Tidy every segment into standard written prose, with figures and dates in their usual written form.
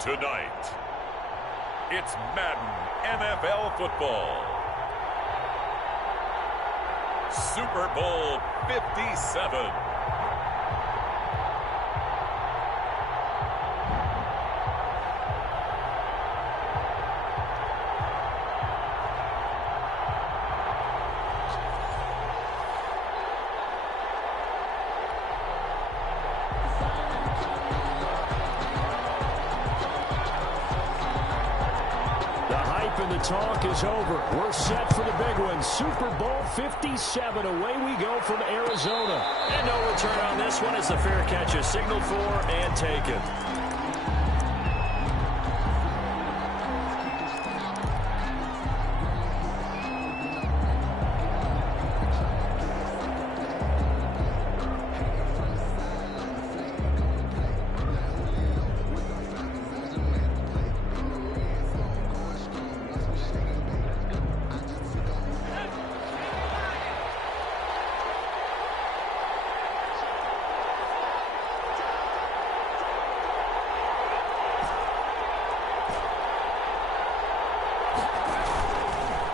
Tonight, it's Madden NFL football. Super Bowl 57. And the talk is over. We're set for the big one. Super Bowl 57. Away we go from Arizona. And no return on this one as the fair catch is signaled for and taken.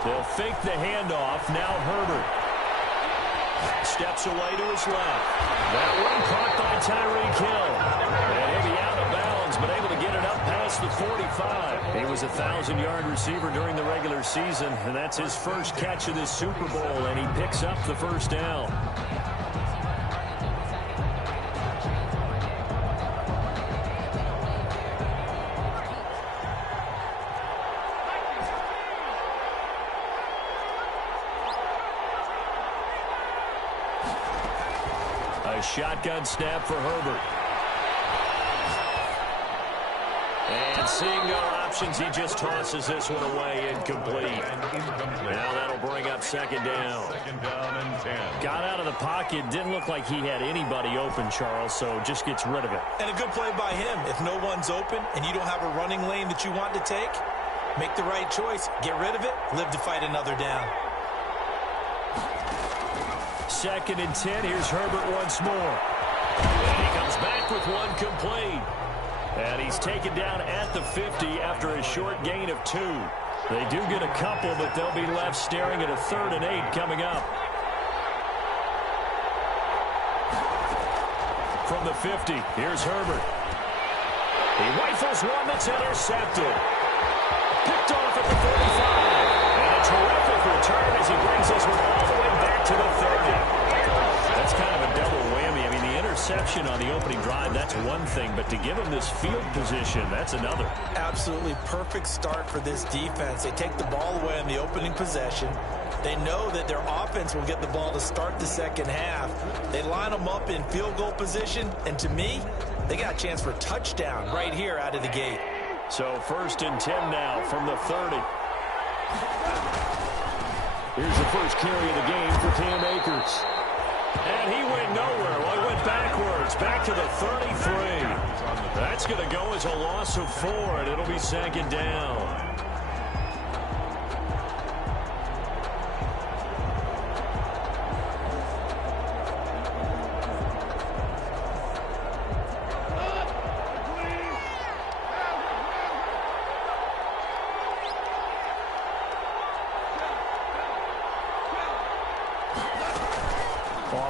They'll fake the handoff. Now Herbert steps away to his left. That one caught by Tyreek Hill. And he'll be out of bounds, but able to get it up past the 45. He was a 1,000-yard receiver during the regular season, and that's his first catch of this Super Bowl, and he picks up the first down. A shotgun snap for Herbert. And seeing no options, he just tosses this one away incomplete. Now that'll bring up second down. Got out of the pocket. Didn't look like he had anybody open, Charles, so just gets rid of it. And a good play by him. If no one's open and you don't have a running lane that you want to take, make the right choice. Get rid of it. Live to fight another down. Second and 10. Here's Herbert once more. And he comes back with one complete. And he's taken down at the 50 after a short gain of 2. They do get a couple, but they'll be left staring at a 3rd and 8 coming up. From the 50, here's Herbert. He rifles one that's intercepted. Picked off at the 35. And a terrific return as he brings this one all the way back to the 30. That's kind of a double whammy. I mean, the interception on the opening drive, that's one thing, but to give him this field position, that's another. Absolutely perfect start for this defense. They take the ball away on the opening possession. They know that their offense will get the ball to start the second half. They line them up in field goal position, and to me, they got a chance for a touchdown right here out of the gate. So 1st and 10 now from the 30. Here's the first carry of the game for Cam Akers. And he went nowhere. Well, he went backwards, back to the 33. That's going to go as a loss of 4, and it'll be second down.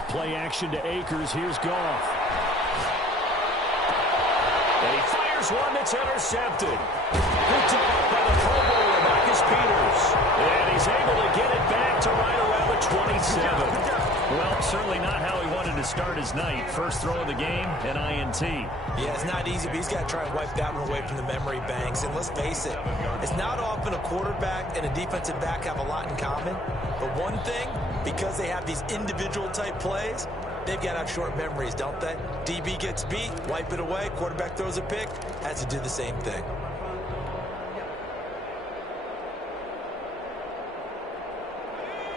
Play action to Akers. Here's Goff. And he fires one that's intercepted. Picked off by the Pro Bowler, Marcus Peters. And he's able to get it back to right around the 27. Well, certainly not how he wanted to start his night. First throw of the game, an INT. Yeah, it's not easy, but he's got to try and wipe that one away from the memory banks. And let's face it, it's not often a quarterback and a defensive back have a lot in common. But one thing, because they have these individual type plays, they've got to have short memories, don't they? DB gets beat, wipe it away, quarterback throws a pick, has to do the same thing.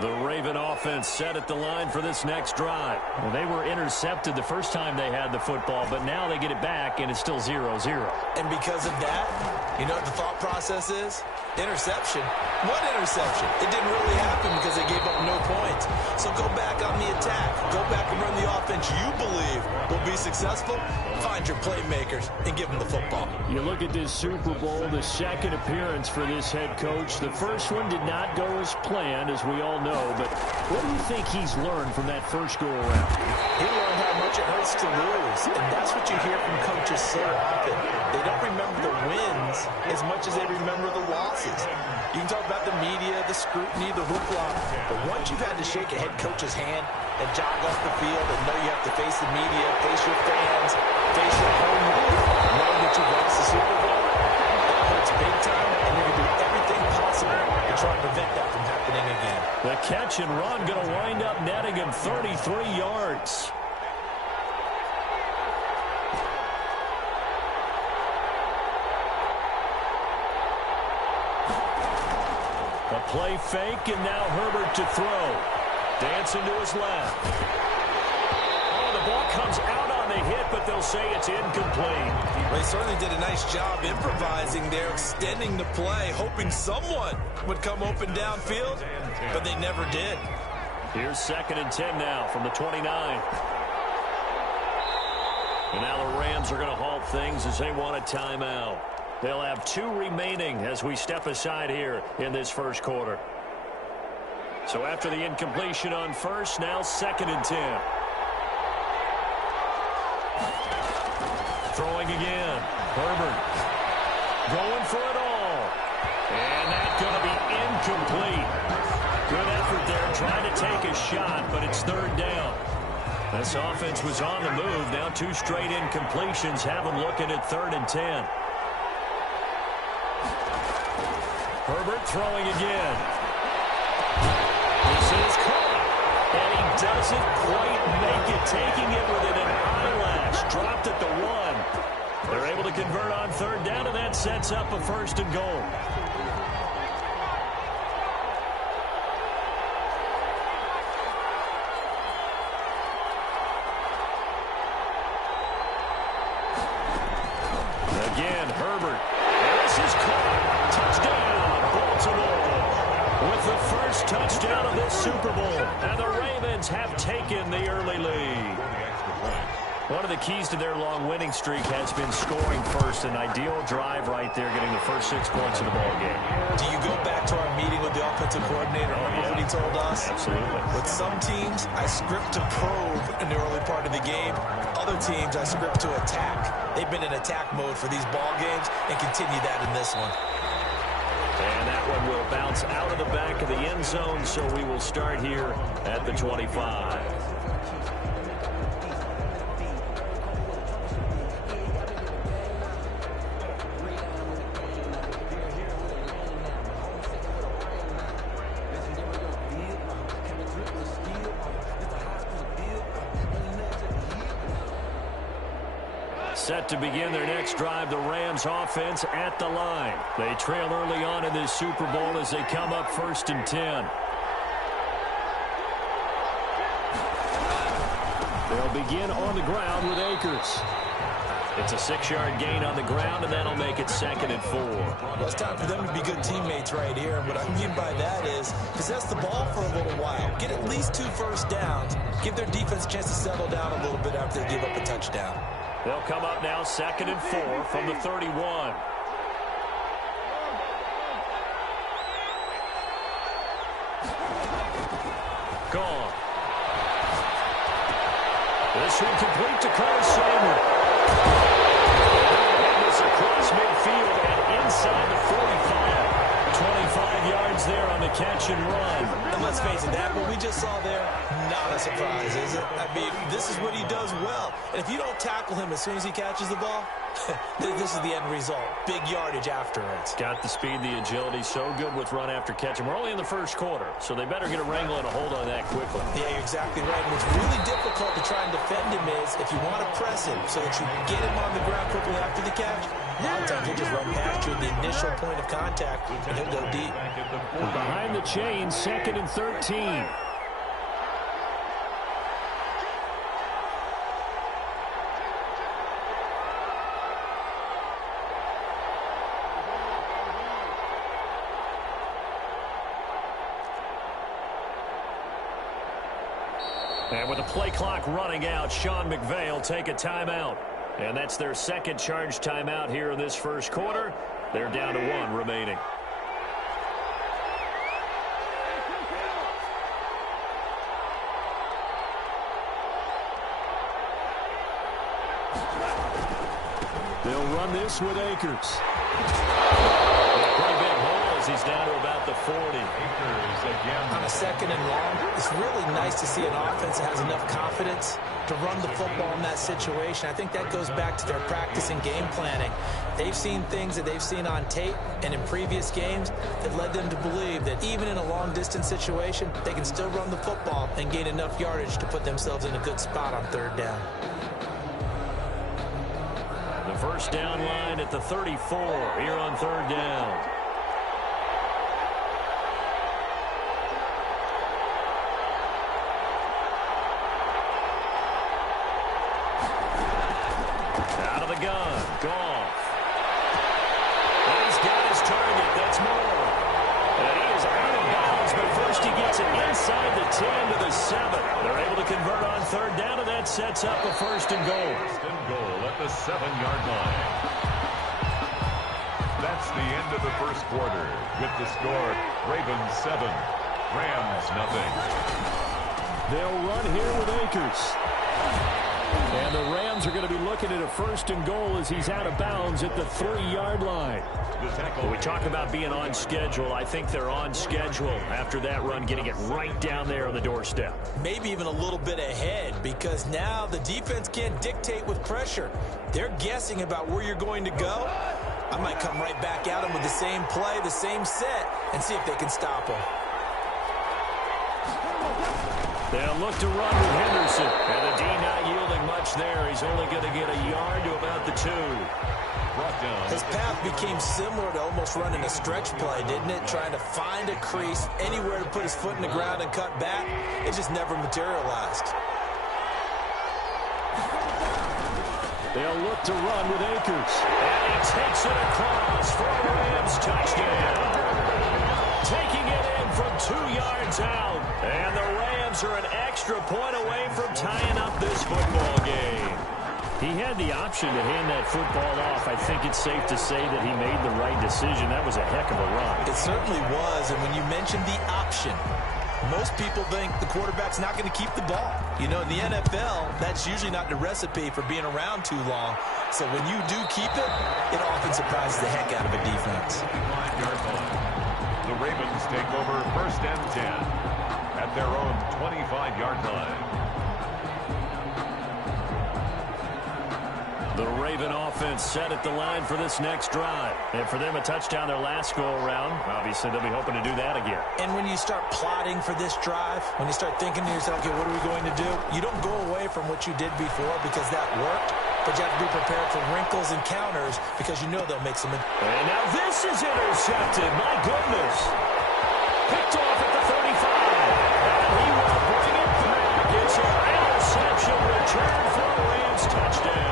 The Raven offense set at the line for this next drive. Well, they were intercepted the first time they had the football, but now they get it back, and it's still 0-0. And because of that, you know what the thought process is? Interception. What interception? It didn't really happen because they gave up no points. So go back on the attack. Go back and run the offense you believe will be successful? Find your playmakers and give them the football. You look at this Super Bowl, the second appearance for this head coach. The first one did not go as planned, as we all know. But what do you think he's learned from that first go-around? He learned how much it hurts to lose, and that's what you hear from coaches so often. They don't remember the wins as much as they remember the losses. You can talk about the media, the scrutiny, the hoopla, but once you've had to shake a head coach's hand and jog off the field and know you have to face the media, face your fans, face your home, know that you've lost the Super Bowl, that hurts big time, and you're going to do everything possible to try to prevent that from happening again. The catch and run going to wind up netting him 33 yards. A play fake, and now Herbert to throw. Dancing to his left. Oh, the ball comes out on the hit, but they'll say it's incomplete. Well, he certainly did a nice job improvising there, extending the play, hoping someone would come open downfield, but they never did. Here's 2nd and 10 now from the 29. And now the Rams are going to halt things as they want a timeout. They'll have 2 remaining as we step aside here in this first quarter. So after the incompletion on first, now 2nd and 10. Throwing again. Herbert going for it all. And that's going to be incomplete. Good effort there trying to take a shot, but it's 3rd down. This offense was on the move. Now 2 straight incompletions have them looking at 3rd and 10. Herbert throwing again. This is caught. And he doesn't quite make it. Taking it within an eyelash. Dropped at the 1. They're able to convert on 3rd down, and that sets up a 1st and goal. Again, Herbert. This is caught. Touchdown, Baltimore. With the first touchdown of this Super Bowl. And the Ravens have taken the early lead. One of the keys to their long winning streak has been scoring first. An ideal drive right there, getting the first 6 points of the ball game. Do you go back to our meeting with the offensive coordinator? Remember what he told us? Absolutely. With some teams, I script to probe in the early part of the game. Other teams, I script to attack. They've been in attack mode for these ball games and continue that in this one. And that one will bounce out of the back of the end zone, so we will start here at the 25. Set to begin their next drive, the Rams offense at the line. They trail early on in this Super Bowl as they come up 1st and 10. They'll begin on the ground with Akers. It's a 6-yard gain on the ground, and that'll make it 2nd and 4. Well, it's time for them to be good teammates right here. And what I mean by that is possess the ball for a little while. Get at least 2 first downs. Give their defense a chance to settle down a little bit after they give up a touchdown. They'll come up now 2nd and 4 from the 31. Gone. This one complete to Curtis Samuel. That was across midfield and inside the 45. 25 yards there on the catch and run. And let's face it, that what we just saw there, not a surprise, is it? I mean, this is what he does well. And if you don't tackle him as soon as he catches the ball, this is the end result. Big yardage afterwards. Got the speed, the agility, so good with run after catch. And we're only in the first quarter, so they better get a wrangle and a hold on that quickly. Yeah, you're exactly right. And what's really difficult to try and defend him is if you want to press him so that you get him on the ground quickly after the catch, a lot of times he'll just run past you at the initial point of contact, and he'll go deep. Behind the chain, 2nd and 13. And with the play clock running out, Sean McVay will take a timeout. And that's their second charge timeout here in this first quarter. They're down to 1 remaining. They'll run this with Akers. Pretty big hole as he's down to about the 40. Akers again. On a 2nd and long, it's really nice to see an offense that has enough confidence to run the football in that situation. I think that goes back to their practice and game planning. They've seen things that they've seen on tape and in previous games that led them to believe that even in a long-distance situation, they can still run the football and gain enough yardage to put themselves in a good spot on 3rd down. The first down line at the 34 here on 3rd down. Out of the gun, Goff. And he's got his target, that's Moore. And he is out of bounds, but first he gets it inside the 10 to the 7. They're able to convert on 3rd down, and that sets up a 1st and goal. 1st and goal at the 7-yard line. That's the end of the first quarter. With the score, Ravens 7, Rams nothing. They'll run here with Akers. And the Rams are going to be looking at a 1st and goal as he's out of bounds at the 3-yard line. When we talk about being on schedule, I think they're on schedule after that run, getting it right down there on the doorstep. Maybe even a little bit ahead, because now the defense can't dictate with pressure. They're guessing about where you're going to go. I might come right back at them with the same play, the same set, and see if they can stop them. They'll look to run with Henderson. And the D not yielding much there. He's only going to get a yard to about the 2. His path became similar to almost running a stretch play, didn't it? Trying to find a crease, anywhere to put his foot in the ground and cut back. It just never materialized. They'll look to run with Akers. And he takes it across for a Rams touchdown. Taking it in from 2 yards out. And the Rams are an extra point away from tying up this football game. He had the option to hand that football off. I think it's safe to say that he made the right decision. That was a heck of a run. It certainly was. And when you mentioned the option, most people think the quarterback's not going to keep the ball. You know, in the NFL, that's usually not the recipe for being around too long. So when you do keep it, it often surprises the heck out of a defense. The Ravens take over 1st and 10 at their own 25-yard line. The Raven offense set at the line for this next drive. And for them, a touchdown their last go-around. Obviously, they'll be hoping to do that again. And when you start plotting for this drive, when you start thinking to yourself, okay, what are we going to do? You don't go away from what you did before because that worked. But you have to be prepared for wrinkles and counters because you know they'll make some. And now this is intercepted. My goodness. Picked off at the 35. And he will bring it back. It's an interception return for a Rams touchdown.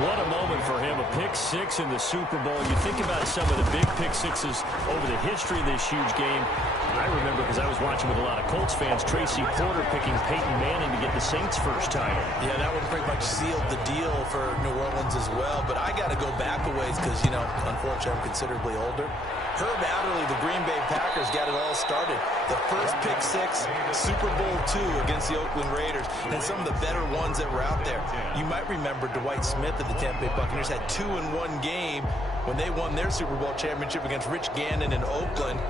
What a moment for him. A pick-6 in the Super Bowl. You think about some of the big pick-6s over the history of this huge game. I remember, because I was watching with a lot of Colts fans, Tracy Porter picking Peyton Manning to get the Saints' first title. Yeah, that one pretty much sealed the deal for New Orleans as well. But I got to go back a ways because, you know, unfortunately, I'm considerably older. Herb Adderley, the Green Bay Packers, got it all started. The first pick-6, Super Bowl II against the Oakland Raiders, and some of the better ones that were out there. You might remember Dwight Smith of the Tampa Bay Buccaneers had 2 in one game when they won their Super Bowl championship against Rich Gannon in Oakland.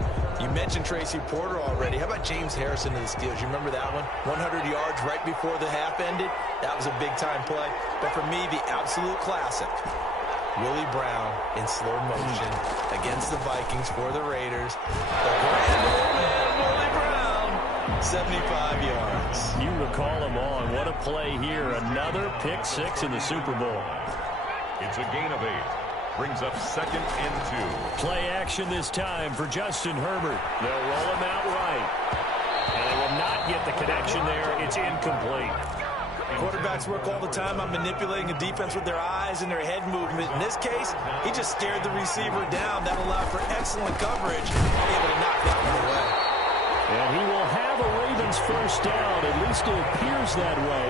You mentioned Tracy Porter already. How about James Harrison of the Steelers? You remember that one? 100 yards right before the half ended. That was a big-time play. But for me, the absolute classic, Willie Brown in slow motion against the Vikings for the Raiders. The grand old man, Willie Brown, 75 yards. You recall them all. What a play here. Another pick-6 in the Super Bowl. It's a gain of 8. Brings up 2nd and 2. Play action this time for Justin Herbert. They'll roll him out right. And they will not get the connection there. It's incomplete. Quarterbacks work all the time on manipulating a defense with their eyes and their head movement. In this case, he just stared the receiver down. That allowed for excellent coverage. Able to knock that one away. And he will have the Ravens first down. At least it appears that way.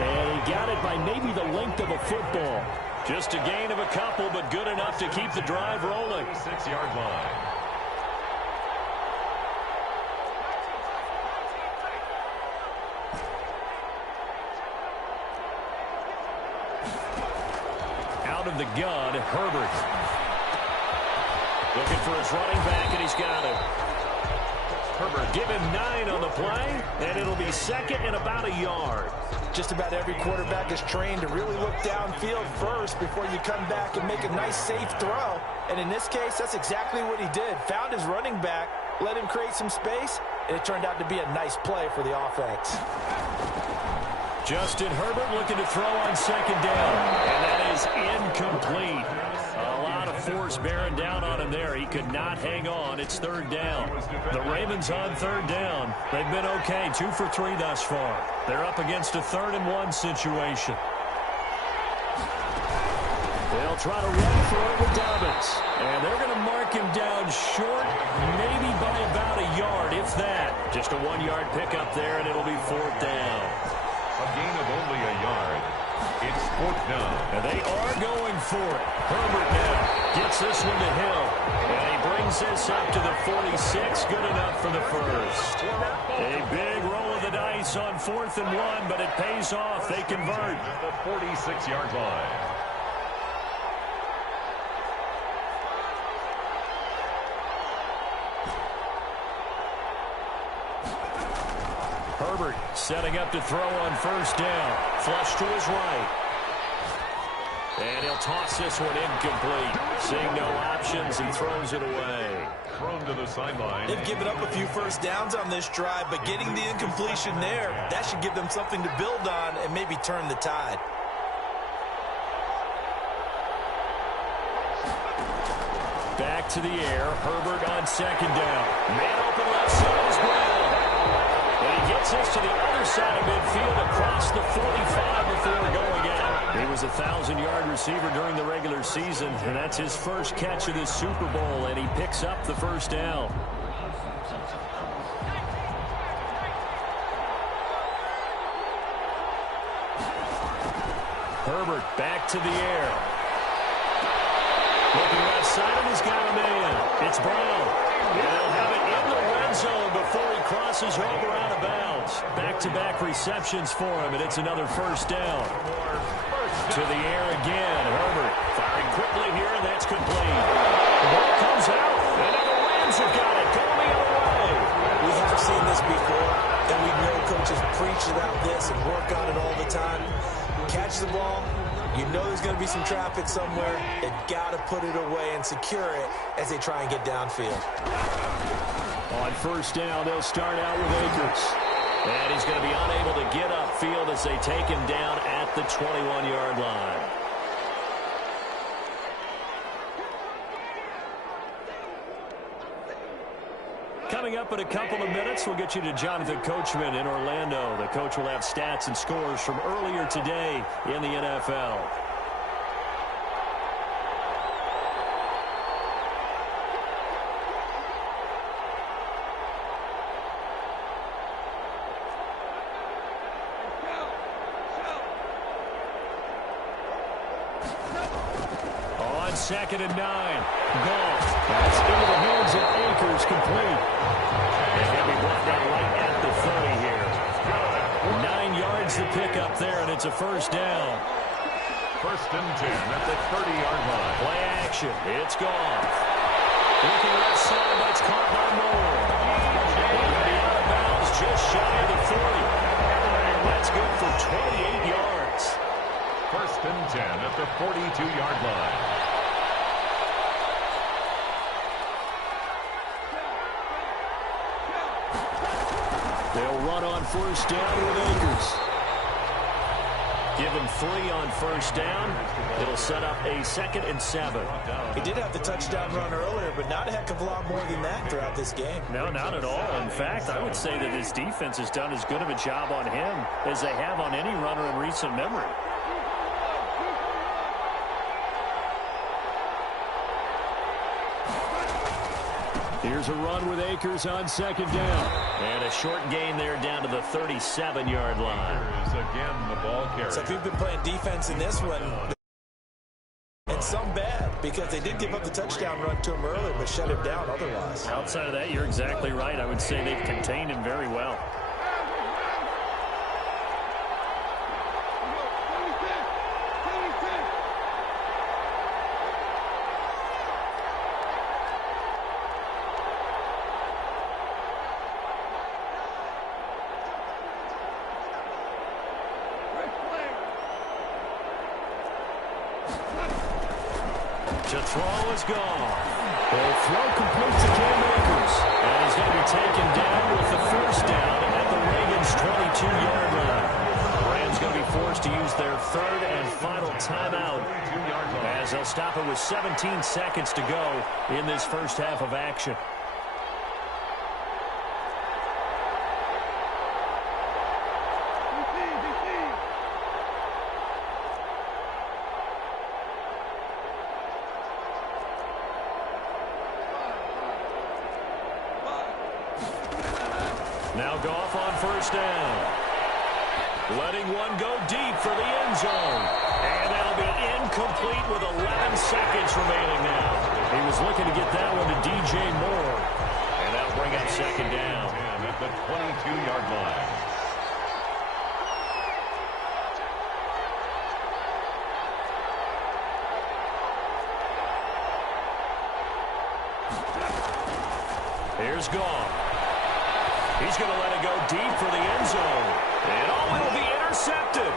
And he got it by maybe the length of a football. Just a gain of a couple, but good enough to keep the drive rolling. 6-yard line. Out of the gun, Herbert. Looking for his running back, and he's got it. Herbert, give him 9 on the play, and it'll be second and about a yard. Just about every quarterback is trained to really look downfield first before you come back and make a nice, safe throw. And in this case, that's exactly what he did. Found his running back, let him create some space, and it turned out to be a nice play for the offense. Justin Herbert looking to throw on second down, and that is incomplete. A lot of force bearing down on him there. He could not hang on. It's third down. The Ravens on third down. They've been okay, 2 for 3 thus far. They're up against a 3rd-and-1 situation. They'll try to run for it with Dobbins. And they're going to mark him down short, maybe by about a yard, if that. Just a 1-yard pickup there, and it'll be 4th down. A gain of only a yard. It's 4th down. And they are going for it. Herbert now gets this one to Hill. And he brings this up to the 46. Good enough for the first. A big roll of the dice on 4th and 1, but it pays off. They convert. The 46-yard line. Herbert setting up to throw on first down. Flush to his right. And he'll toss this one incomplete. Seeing no options, he throws it away. Thrown to the sideline. They've given up a few first downs on this drive, but getting the incompletion there, that should give them something to build on and maybe turn the tide. Back to the air. Herbert on second down. Man open left side is Brown. And he gets this to the other side of midfield across the 45 before going out. He was a 1,000-yard receiver during the regular season, and that's his first catch of this Super Bowl, and he picks up the first down. Herbert back to the air. Looking left side, and he's got a man. It's Brown. And they'll have it in the red zone before he crosses over out of bounds. Back-to-back receptions for him, and it's another first down. To the air again. Herbert firing quickly here, and that's complete. The ball comes out, and now the Rams have got it. Going the other way. We have seen this before, and we know coaches preach about this and work on it all the time. Catch the ball. You know there's going to be some traffic somewhere. They've got to put it away and secure it as they try and get downfield. On first down, they'll start out with Akers. And he's going to be unable to get upfield as they take him down at the 21-yard line. Coming up in a couple of minutes, we'll get you to Jonathan Coachman in Orlando. The coach will have stats and scores from earlier today in the NFL. On 2nd and 9, Goff. That's into the hands of Akers, complete. And he'll be brought down right at the 30 here. 9 yards to pick up there, and it's a first down. 1st and 10 at the 30-yard line. Play action. It's Goff. Looking left side, that's caught by Moore. Going to be out of bounds just shy of the 40. That's good for 28 yards. 1st and 10 at the 42-yard line. They'll run on first down with Akers. Give him 3 on first down. It'll set up a 2nd and 7. He did have the touchdown run earlier, but not a heck of a lot more than that throughout this game. No, not at all. In fact, I would say that his defense has done as good of a job on him as they have on any runner in recent memory. Here's a run with Akers on 2nd down. And a short gain there down to the 37-yard line. Here is again the ball carrier. So if you've been playing defense in this one, and some bad, because they did give up the touchdown run to him earlier, but shut him down otherwise. Outside of that, you're exactly right. I would say they've contained him very well. To throw is gone. The throw complete to Cam Akers. And he's going to be taken down with the first down at the Ravens' 22-yard line. The Rams going to be forced to use their third and final timeout as they'll stop it with 17 seconds to go in this first half of action. Now Goff on first down. Letting one go deep for the end zone. And that'll be incomplete with 11 seconds remaining now. He was looking to get that one to DJ Moore. And that'll bring up second down. And at the 22-yard line. Here's Goff. He's going to let it go deep for the end zone. And it'll be intercepted.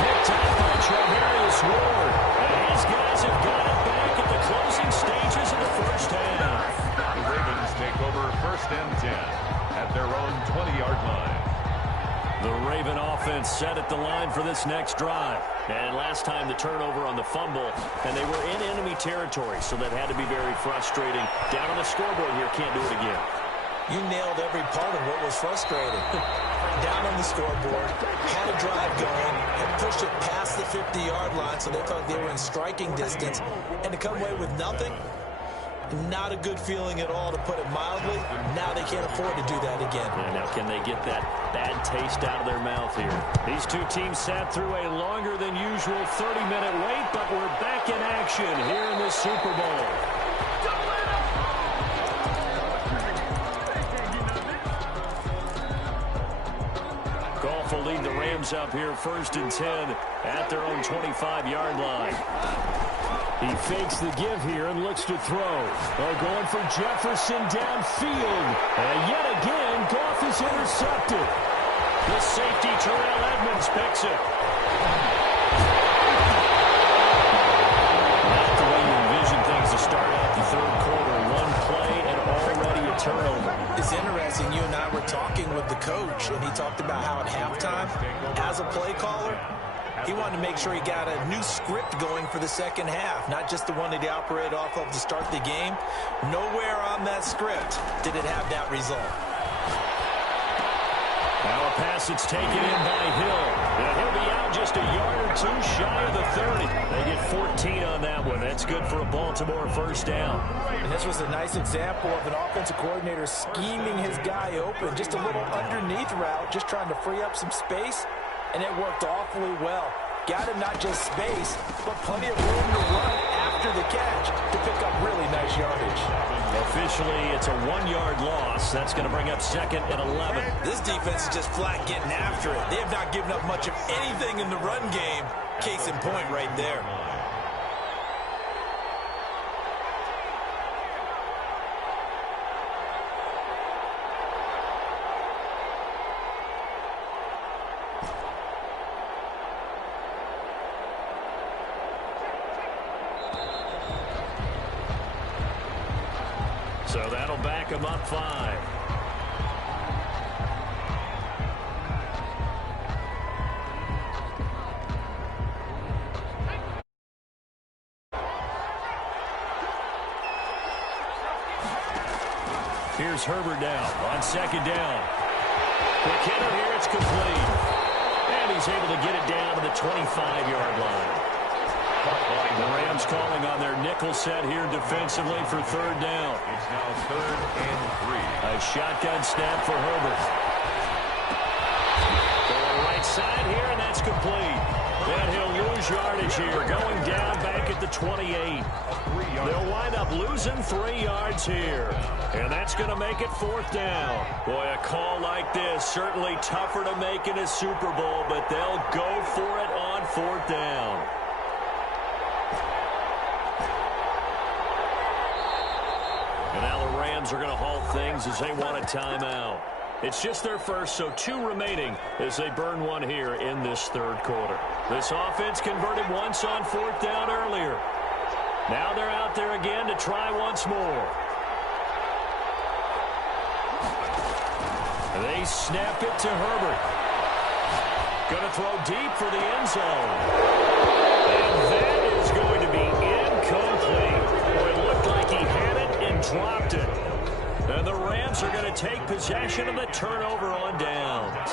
Picked up by Charvarius Ward. And his guys have got it back at the closing stages of the first half. The Ravens take over first and 10 at their own 20-yard line. The Raven offense set at the line for this next drive. And last time the turnover on the fumble, and they were in enemy territory, so that had to be very frustrating. Down on the scoreboard here, can't do it again. You nailed every part of what was frustrating. Down on the scoreboard, had a drive going, and pushed it past the 50-yard line, so they thought they were in striking distance. And to come away with nothing, not a good feeling at all, to put it mildly. Now they can't afford to do that again. Yeah, now can they get that bad taste out of their mouth here? These two teams sat through a longer than usual 30-minute wait, but we're back in action here in the Super Bowl. Goff will lead the Rams up here first and 10 at their own 25-yard line. He fakes the give here and looks to throw. They're going for Jefferson downfield. And yet again, Goff is intercepted. The safety, Terrell Edmonds, picks it. Not the way you envision things to start out the third quarter. One play and already a turnover. It's interesting. You and I were talking with the coach, and he talked about how at halftime, as a play caller, he wanted to make sure he got a new script going for the second half, not just the one that he operated off of to start the game. Nowhere on that script did it have that result. Now a pass that's taken in by Hill. And he'll be out just a yard or two shy of the 30. They get 14 on that one. That's good for a Baltimore first down. And this was a nice example of an offensive coordinator scheming his guy open. Just a little underneath route, just trying to free up some space. And it worked awfully well. Got him not just space, but plenty of room to run after the catch to pick up really nice yardage. Officially, it's a 1-yard loss. That's going to bring up second and 11. This defense is just flat getting after it. They have not given up much of anything in the run game. Case in point right there. So that'll back him up 5. Here's Herbert down on second down. Quick hitter here, it's complete. And he's able to get it down to the 25-yard line. The Rams calling on their nickel set here defensively for third down. It's now 3rd and 3. A shotgun snap for Herbert. Going right side here, and that's complete. And he'll lose yardage here, going down back at the 28. They'll wind up losing 3 yards here. And that's going to make it 4th down. Boy, a call like this, certainly tougher to make in a Super Bowl, but they'll go for it on 4th down. And now the Rams are going to halt things as they want a timeout. It's just their first, so 2 remaining as they burn one here in this 3rd quarter. This offense converted once on 4th down earlier. Now they're out there again to try once more. They snap it to Herbert. Going to throw deep for the end zone. And that is going to be incomplete. Well, it looked like he had it and dropped it. And the Rams are going to take possession of the turnover on downs.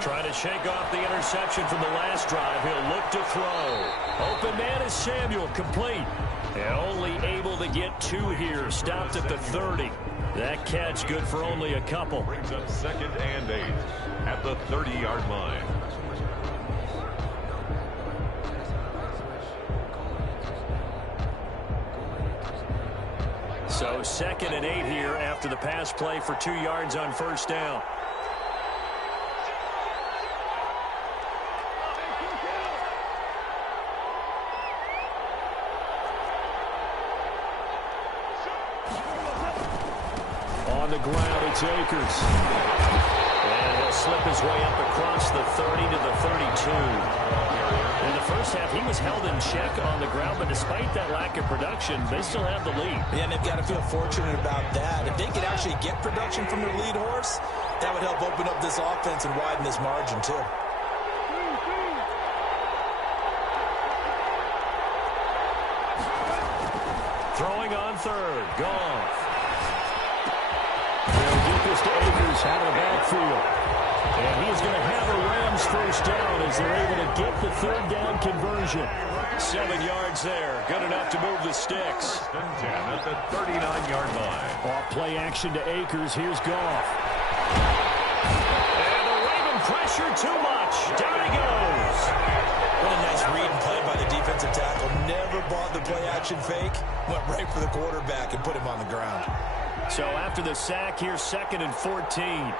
Trying to shake off the interception from the last drive. He'll look to throw. Open man is Samuel, complete. And only able to get 2 here. Stopped at the 30. That catch good for only a couple. Brings up 2nd and 8 at the 30-yard line. So 2nd and 8 here after the pass play for 2 yards on 1st down. On the ground, it's Akers. And he'll slip his way up across the 30 to the 32. In the first half, he was held in check on the ground, but despite that lack of production, they still have the lead. Yeah, and they've got to feel fortunate about that. If they could actually get production from their lead horse, that would help open up this offense and widen this margin, too. Throwing on 3rd, Goff. They'll get this to Akers out of the backfield. And he's going to have a Rams 1st down as they're able to get the 3rd down conversion. 7 yards there. Good enough to move the sticks. 10 at the 39-yard line. Off play action to Akers. Here's Goff. And the Raven pressure too much. Down he goes. What a nice read and play by the defensive tackle. Never bought the play action fake. Went right for the quarterback and put him on the ground. So after the sack, here's 2nd and 14.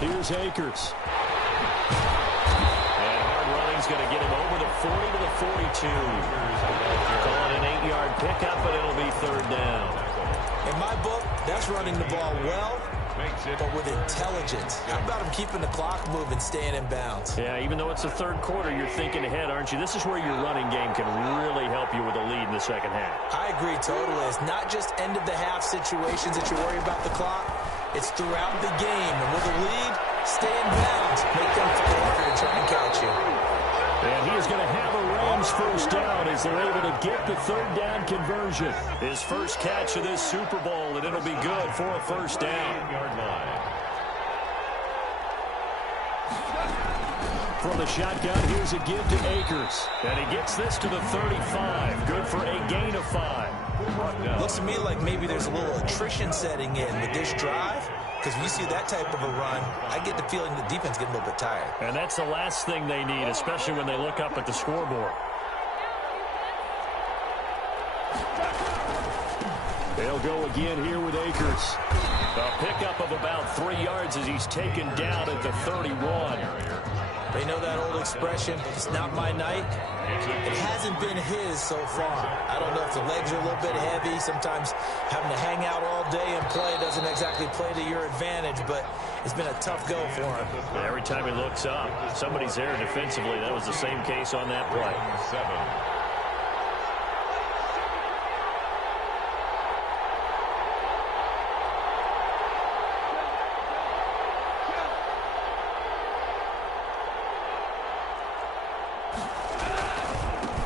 Here's Akers. And hard running's going to get him over the 40 to the 42. Calling an 8-yard pickup, but it'll be 3rd down. In my book, that's running the ball well, but with intelligence. How about him keeping the clock moving, staying in bounds? Yeah, even though it's the 3rd quarter, you're thinking ahead, aren't you? This is where your running game can really help you with a lead in the 2nd half. I agree totally. It's not just end-of-the-half situations that you worry about the clock. It's throughout the game. And with a lead, stay in bounds. Make them fight harder to try and catch you. And he is going to have a Rams 1st down as they're able to get the 3rd down conversion. His first catch of this Super Bowl, and it'll be good for a 1st down. From the shotgun, here's a give to Akers. And he gets this to the 35. Good for a gain of 5. Looks to me like maybe there's a little attrition setting in with this drive. Because when you see that type of a run, I get the feeling the defense getting a little bit tired. And that's the last thing they need, especially when they look up at the scoreboard. They'll go again here with Akers. A pickup of about 3 yards as he's taken down at the 31. They know that old expression, it's not my night. It hasn't been his so far. I don't know if the legs are a little bit heavy. Sometimes having to hang out all day and play doesn't exactly play to your advantage, but it's been a tough go for him. Every time he looks up, somebody's there defensively. That was the same case on that play. 7.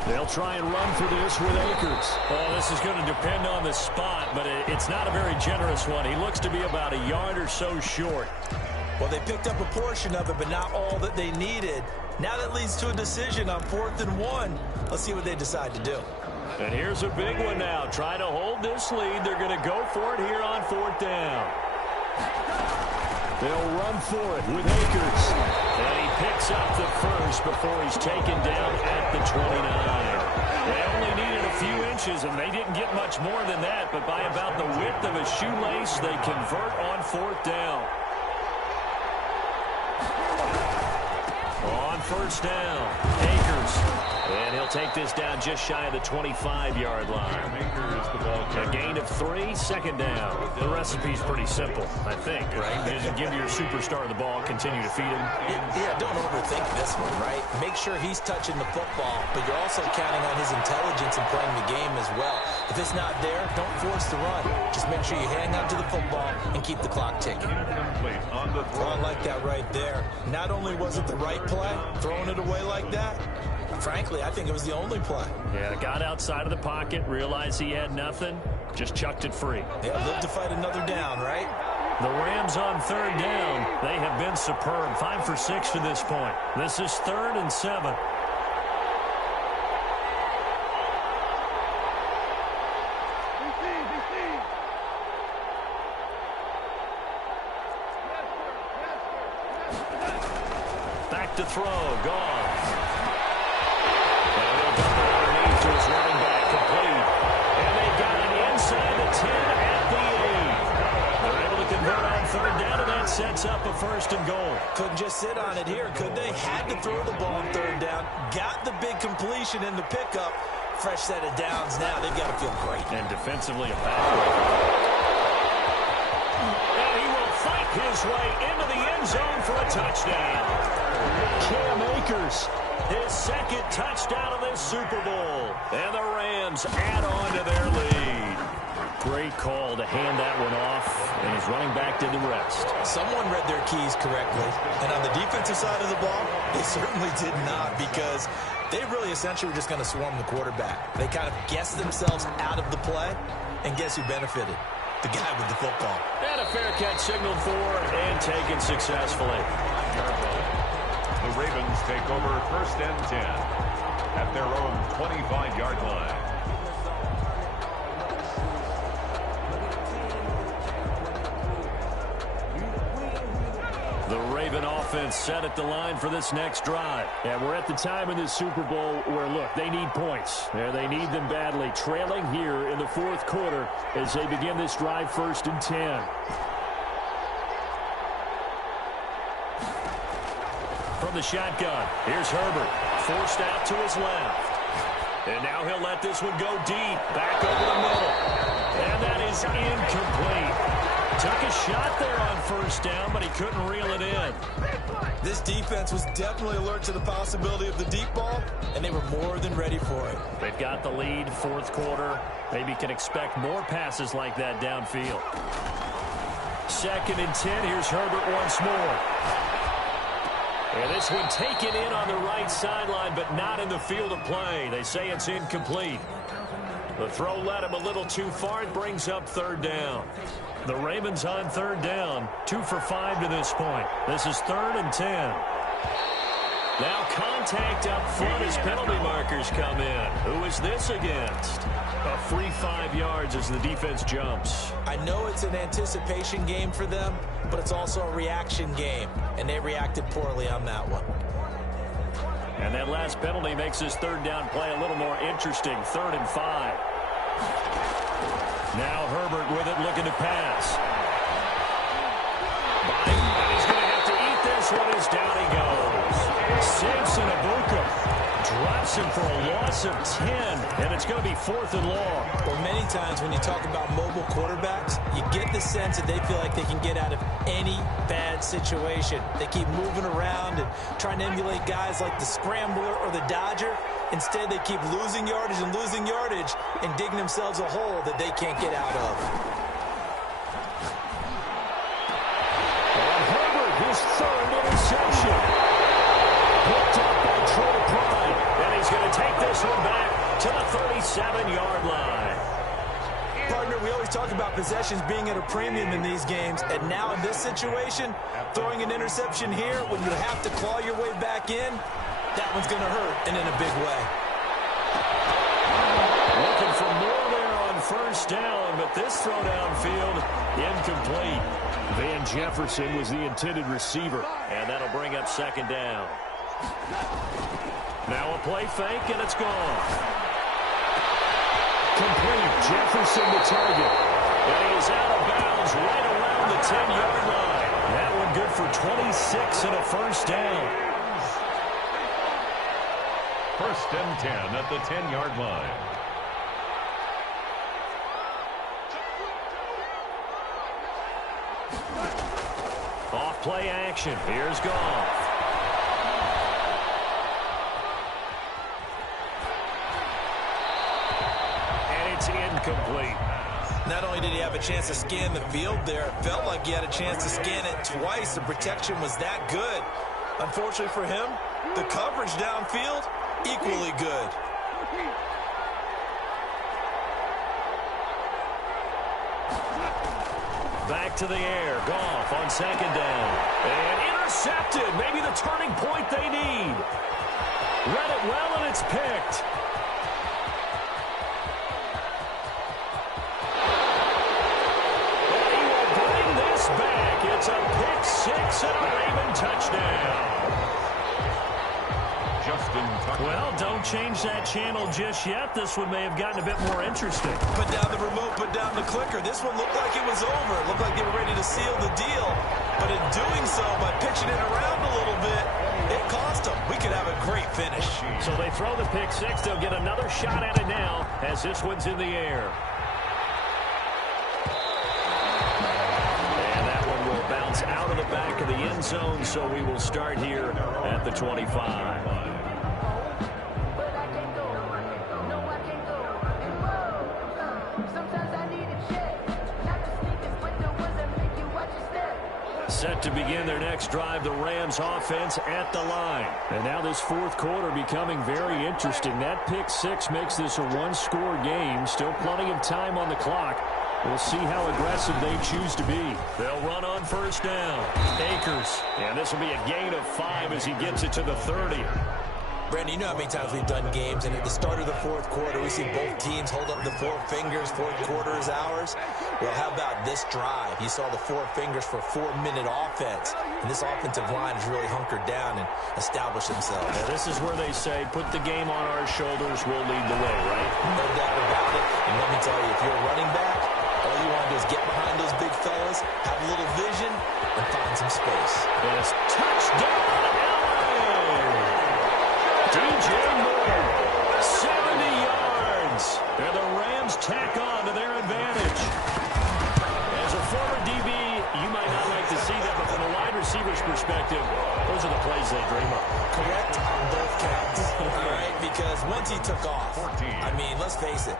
They'll try and run for this with Akers. Oh, this is going to depend on the spot, but it's not a very generous one. He looks to be about a yard or so short. Well, they picked up a portion of it, but not all that they needed. Now that leads to a decision on 4th and 1. Let's see what they decide to do. And here's a big one now. Trying to hold this lead. They're going to go for it here on 4th down. They'll run for it with Akers. And he picks up the first before he's taken down at the 29. They only needed a few inches, and they didn't get much more than that. But by about the width of a shoelace, they convert on 4th down. On 1st down, Akers. And he'll take this down just shy of the 25-yard line. A gain of 3, 2nd down. The recipe's pretty simple, I think, right? Just give your superstar the ball, continue to feed him. Yeah, don't overthink this one, right? Make sure he's touching the football, but you're also counting on his intelligence in playing the game as well. If it's not there, don't force the run. Just make sure you hang on to the football and keep the clock ticking. I like that right there. Not only was it the right play, throwing it away like that, frankly, I think it was the only play. Yeah, got outside of the pocket, realized he had nothing, just chucked it free. Yeah, live to fight another down, right? The Rams on 3rd down. They have been superb. 5 for 6 to this point. This is 3rd and 7. Back to throw. Gone. And he'll dump it underneath to his running back. Complete. And they've got it inside the 10 at the 8. They're able to convert on 3rd down, and that sets up a 1st and goal. Couldn't just sit on it here, could they? Had to throw the ball on 3rd down. Got the big completion in the pickup. Fresh set of downs now. They've got to feel great. And defensively a backbreaker. And he will fight his way into the end zone for a touchdown. Cam Akers, his 2nd touchdown of this Super Bowl. And the Rams add on to their lead. Great call to hand that one off, and his running back did the rest. Someone read their keys correctly, and on the defensive side of the ball, they certainly did not, because they really essentially were just going to swarm the quarterback. They kind of guessed themselves out of the play, and guess who benefited? The guy with the football. And a fair catch signaled for and taken successfully. The Ravens take over 1st and 10 at their own 25-yard line. The Raven offense set at the line for this next drive. And we're at the time in this Super Bowl where, look, they need points. They need them badly. Trailing here in the 4th quarter as they begin this drive 1st and 10. From the shotgun, here's Herbert. Forced out to his left. And now he'll let this one go deep. Back over the middle. And that is incomplete. Took a shot there on 1st down, but he couldn't reel it in. This defense was definitely alert to the possibility of the deep ball, and they were more than ready for it. They've got the lead, 4th quarter. Maybe can expect more passes like that downfield. 2nd and 10. Here's Herbert once more. And this one taken in on the right sideline, but not in the field of play. They say it's incomplete. The throw led him a little too far. It brings up 3rd down. The Ravens on 3rd down. 2 for 5 to this point. This is 3rd and 10. Now contact up front as penalty markers come in. Who is this against? A free 5 yards as the defense jumps. I know it's an anticipation game for them, but it's also a reaction game, and they reacted poorly on that one. And that last penalty makes this 3rd down play a little more interesting. 3rd and 5. Now Herbert with it, looking to pass. Jefferson for a loss of 10, and it's going to be 4th and long. Well, many times when you talk about mobile quarterbacks, you get the sense that they feel like they can get out of any bad situation. They keep moving around and trying to emulate guys like the Scrambler or the Dodger. Instead, they keep losing yardage and digging themselves a hole that they can't get out of. And Herbert, his 3rd interception. Picked up by Troy Pride, and he's going to take this one back to the 37-yard line. Partner, we always talk about possessions being at a premium in these games, and now in this situation, throwing an interception here when you have to claw your way back in, that one's going to hurt, and in a big way. Looking for more there on 1st down, but this throw downfield, incomplete. Van Jefferson was the intended receiver, and that'll bring up 2nd down. Now a play fake, and it's gone. Complete. Jefferson the target. And he is out of bounds right around the 10-yard line. That one good for 26 and a 1st down. 1st and 10 at the 10-yard line. Off play action. Here's Goff. Incomplete. Not only did he have a chance to scan the field there, it felt like he had a chance to scan it twice. The protection was that good. Unfortunately for him, the coverage downfield, equally good. Back to the air. Goff on 2nd down. And intercepted. Maybe the turning point they need. Read it well, and it's picked. It's a pick 6 and a Raven touchdown. Justin Tucker. Well, don't change that channel just yet. This one may have gotten a bit more interesting. Put down the remote, put down the clicker. This one looked like it was over. It looked like they were ready to seal the deal. But in doing so, by pitching it around a little bit, it cost them. We could have a great finish. So they throw the pick 6. They'll get another shot at it now as this one's in the air. Bounce out of the back of the end zone, so we will start here at the 25. Set to begin their next drive, the Rams offense at the line. And now this 4th quarter becoming very interesting. That pick 6 makes this a one-score game. Still plenty of time on the clock. We'll see how aggressive they choose to be. They'll run on 1st down. Akers. And this will be a gain of 5 as he gets it to the 30. Brandon, you know how many times we've done games, and at the start of the 4th quarter, we see both teams hold up the 4 fingers. 4th quarter is ours. Well, how about this drive? You saw the 4 fingers for 4-minute offense, and this offensive line has really hunkered down and established themselves. Yeah, this is where they say, put the game on our shoulders, we'll lead the way, right? No doubt about it. And let me tell you, if you're a running back, all you want to do is get behind those big fellas, have a little vision, and find some space. Yes, touchdown, LA! DJ Moore, 70 yards. And the Rams tack on to their advantage. As a former DB, you might not like to see that, but from a wide receiver's perspective, those are the plays they dream of. Correct on both counts. All right, because once he took off, I mean, let's face it,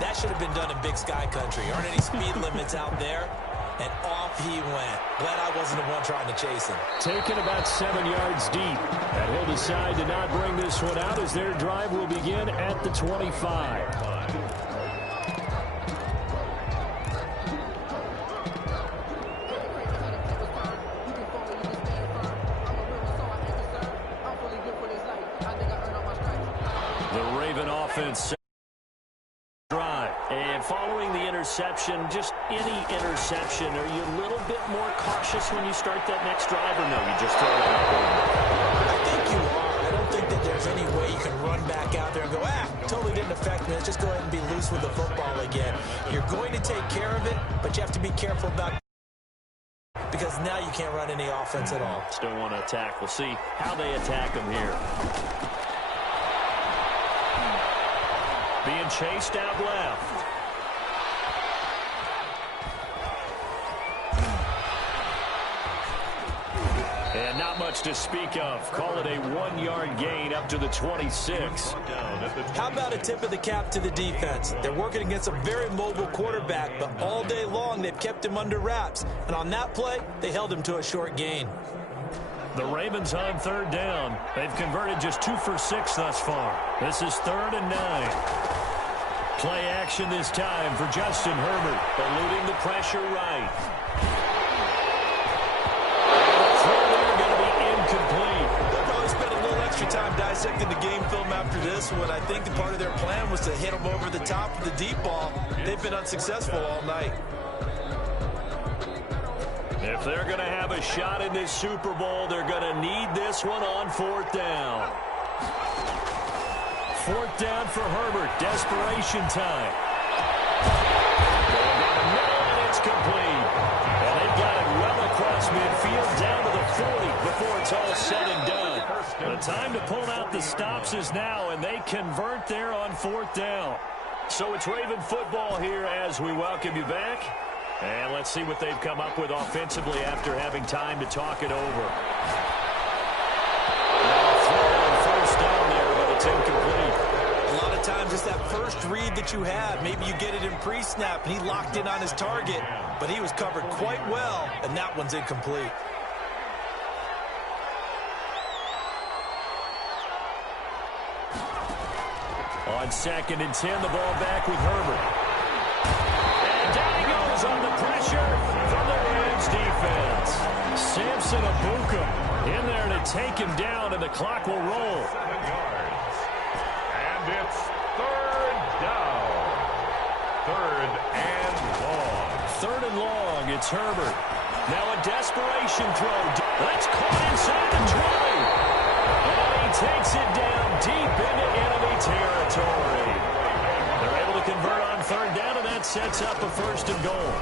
that should have been done in Big Sky Country. Aren't any speed limits out there? And off he went. Glad I wasn't the one trying to chase him. Taken about 7 yards deep. And he'll decide to not bring this one out as their drive will begin at the 25. The Raven offense drive. And following the interception, just any interception, are you a little bit more cautious when you start that next drive, or no, you just throw that out there? I think you are. I don't think that there's any way you can run back out there and go, totally didn't affect me. Let's just go ahead and be loose with the football again. You're going to take care of it, but you have to be careful about because now you can't run any offense at all. Still want to attack. We'll see how they attack them here. being chased out left. And not much to speak of. Call it a 1-yard gain up to the 26. How about a tip of the cap to the defense? They're working against a very mobile quarterback, but all day long they've kept him under wraps. And on that play, they held him to a short gain. The Ravens on third down. They've converted just 2 for 6 thus far. This is 3rd and 9. Play action this time for Justin Herbert. Eluding the pressure right. They'll probably spend a little extra time dissecting the game film after this one. I think the part of their plan was to hit them over the top of the deep ball. They've been unsuccessful all night. If they're going to have a shot in this Super Bowl, they're going to need this one on 4th down. 4th down for Herbert. Desperation time. Going down the middle, and it's complete. And they've got it well across midfield down to the 40 before it's all said and done. The time to pull out the stops is now, and they convert there on 4th down. So it's Raven football here as we welcome you back. And let's see what they've come up with offensively after having time to talk it over. First down there, but it's incomplete. A lot of times it's that first read that you have. Maybe you get it in pre-snap, and he locked in on his target, but he was covered quite well, and that one's incomplete. On 2nd and 10, the ball back with Herbert. And down he goes on the pressure from the Rams defense. Samson Abuka in there to take him down, and the clock will roll. 7 yards. And it's 3rd down. 3rd and long. 3rd and long, it's Herbert. Now a desperation throw. That's caught inside the 20. And he takes it down deep into enemy territory. They're able to convert on 3rd down, and that sets up a 1st and goal.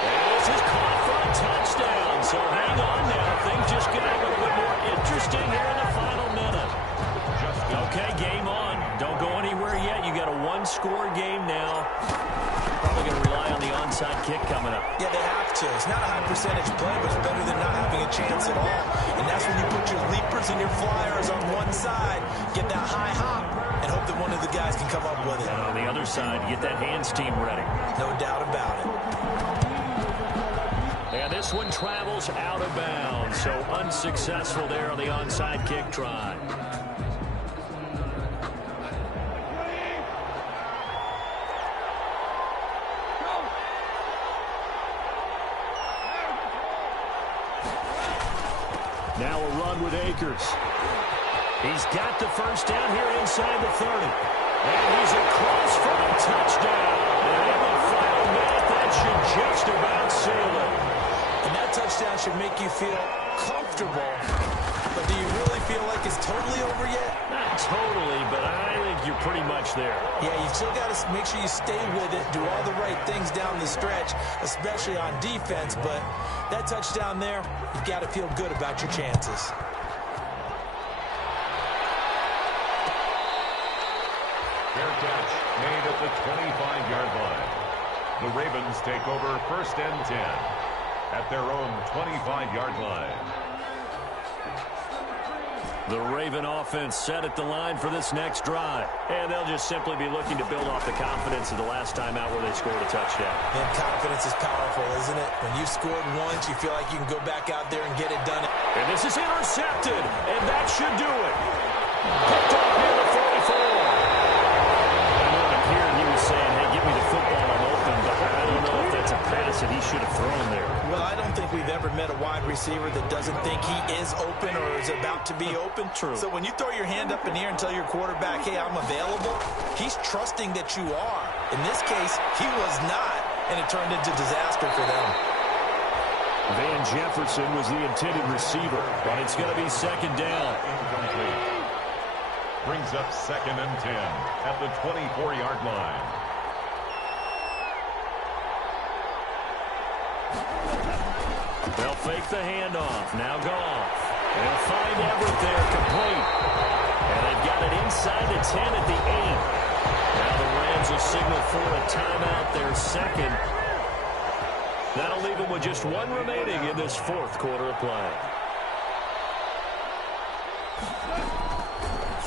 And this is caught for a touchdown. So hang on now. Things just get a little bit more interesting here in the final minute. Okay, game on. Don't go anywhere yet. You got a 1-score game now. Probably going to rely on the onside kick coming up. Yeah, they have to. It's not a high percentage play, but it's better than not having a chance at all. And that's when you put your leapers and your flyers on one side, get that high hop, and hope that one of the guys can come up with it. And on the other side, get that hands team ready. No doubt about it. And this one travels out of bounds, so unsuccessful there on the onside kick try. Now a run with Akers. He's got the 1st down here inside the 30. And he's across for a touchdown. And in the final minute, that should just about seal it. And that touchdown should make you feel comfortable. But do you really feel like it's totally over yet? Not totally, but I think you're pretty much there. Yeah, you still got to make sure you stay with it, do all the right things down the stretch, especially on defense. But that touchdown there, you've got to feel good about your chances. Fair catch made at the 25-yard line. The Ravens take over 1st and 10 at their own 25-yard line. The Raven offense set at the line for this next drive. And they'll just simply be looking to build off the confidence of the last time out where they scored a touchdown. And confidence is powerful, isn't it? When you've scored once, you feel like you can go back out there and get it done. And this is intercepted, and that should do it. Picked up near the 44. And it appeared he was saying, hey, give me the football, I'm open. But I don't know if that's a pass that he should have thrown there. Well, I don't think we've ever met a wide receiver that doesn't think he is open or is about to be open. True. So when you throw your hand up in the air and tell your quarterback, hey, I'm available, he's trusting that you are. In this case, he was not, and it turned into disaster for them. Van Jefferson was the intended receiver, but it's going to be 2nd down. Incomplete. Brings up 2nd and 10 at the 24-yard line. They'll fake the handoff. Now Goff. They'll find Everett there, complete. And they've got it inside the 10 at the 8. Now the Rams will signal for a timeout, their second. That'll leave them with just one remaining in this fourth quarter of play.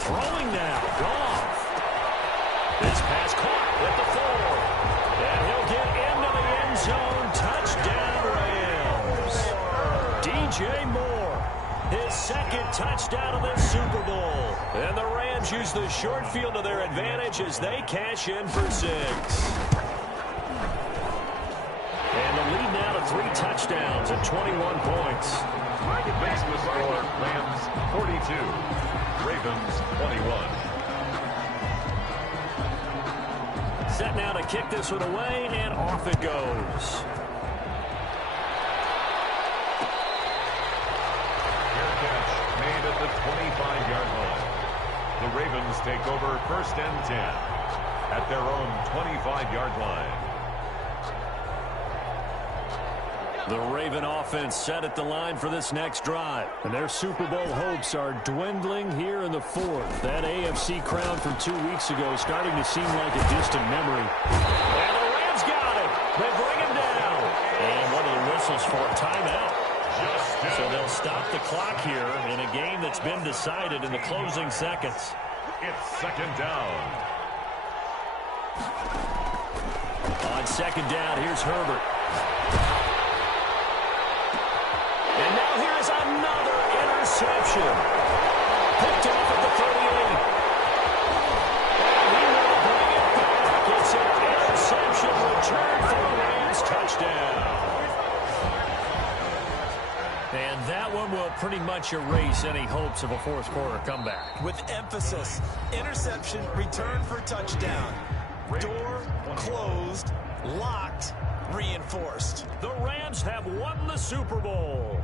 Throwing now, Goff. This pass caught at the 4. And he'll get into the end zone. Touchdown, Rams. DJ Moore, his second touchdown of this Super Bowl. And the Rams use the short field to their advantage as they cash in for 6. And the lead now to 3 touchdowns and 21 points. Base the score, Rams 42, Ravens 21. Set now to kick this one away, and off it goes. Fair catch made at the 25-yard line. The Ravens take over 1st and 10 at their own 25-yard line. The Raven offense set at the line for this next drive. And their Super Bowl hopes are dwindling here in the 4th. That AFC crown from 2 weeks ago is starting to seem like a distant memory. And the Rams got it. They bring him down. And one of the whistles for a timeout. So they'll stop the clock here in a game that's been decided in the closing seconds. It's 2nd down. On 2nd down, here's Herbert. And now here is another interception. Picked off at the 38. And he will bring it back. It's an interception return for the Rams touchdown. And that one will pretty much erase any hopes of a fourth quarter comeback. With emphasis, interception, return for touchdown. Door closed, locked, reinforced. The Rams have won the Super Bowl.